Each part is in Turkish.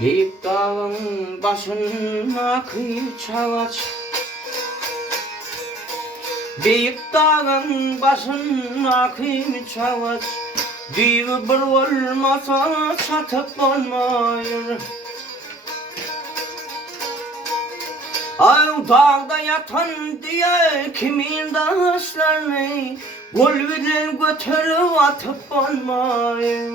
Büyük dağın başına kıyıp çavaç, büyük dağın başına kıyıp çavaç, divi bir olmasa çatıp olmayır. Ay dağda yatan diye kimin daşlarını gol bilen götürüp atıp olmayır.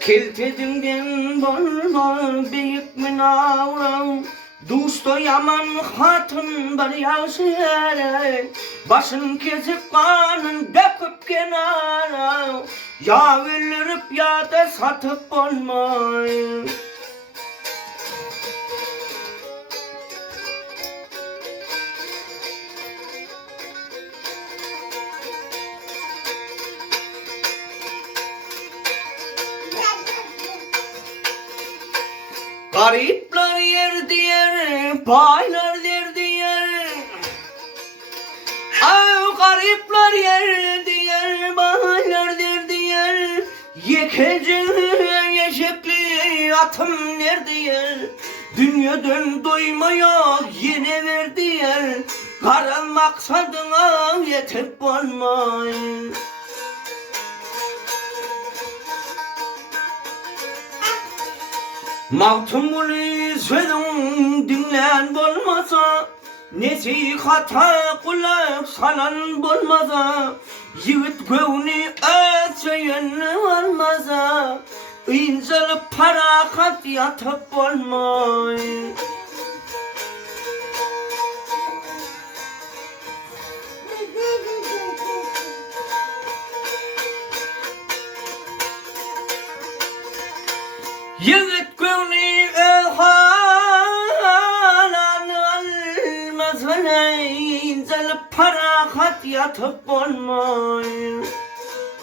Kiltedimden bolma büyük minavram, dostu yaman hatun bir yaşar, başın kesip kanın döküp kenara, ya öldürüp ya da satıp olmayın. Garipler yer diyer, paylar der diyer. Ay garipler yer diyer, paylar der diyer. Yekece yeşekli atım der diyer. Dünyadan doymaya yine ver diyer. Kara maksadına yetip olmayın. Mağtumulu sözün dinleyen olmasa, nesihata kulak salan bulmasa, yiğit gövni ötseyen olmasa, inzal parakat yatıp olmay. Yiğit gönlü halan almaz, inzal parakat yatıp olmayır.